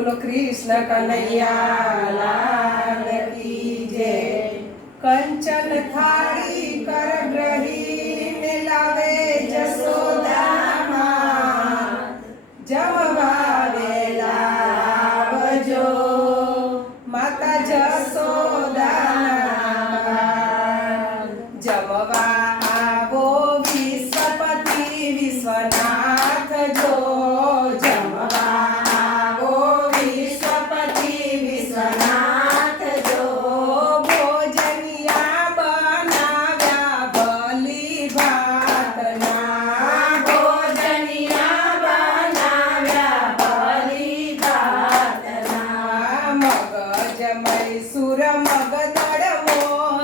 बोलो, कृष्ण कन्हैया, लाल की जय। कंचन थारी कर ग्रही, मिलावे जसोदा माँ। लाव जो, माता जसोदा जब जमवा நடவோன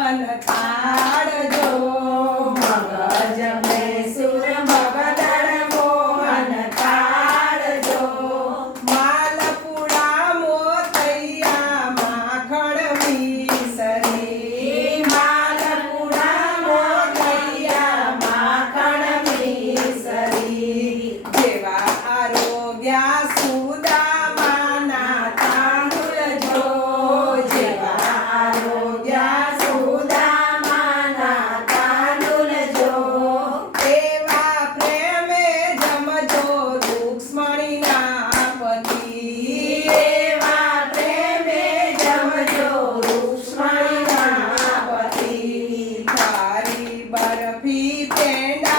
happy.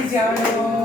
Heyecanım.